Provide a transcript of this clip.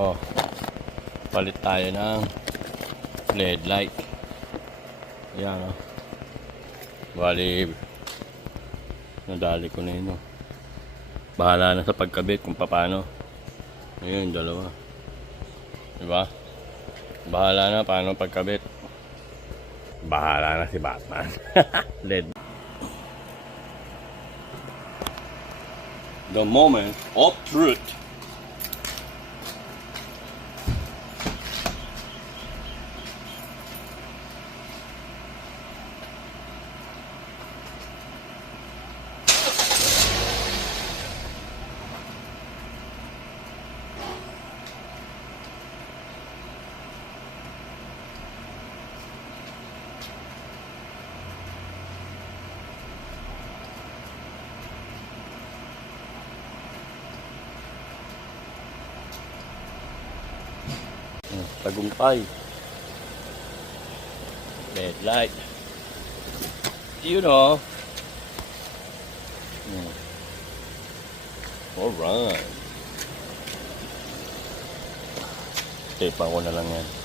Oh, palit tayo ng headlight. Yan oh. Bali, nadali ko na yun oh. Bahala na sa pagkabit kung paano. Ayun, dalawa. Diba? Bahala na paano pagkabit. Bahala na si Batman. LED. The moment of truth. Tagumpay. Headlight. You know. Alright. Tape ko na lang yan.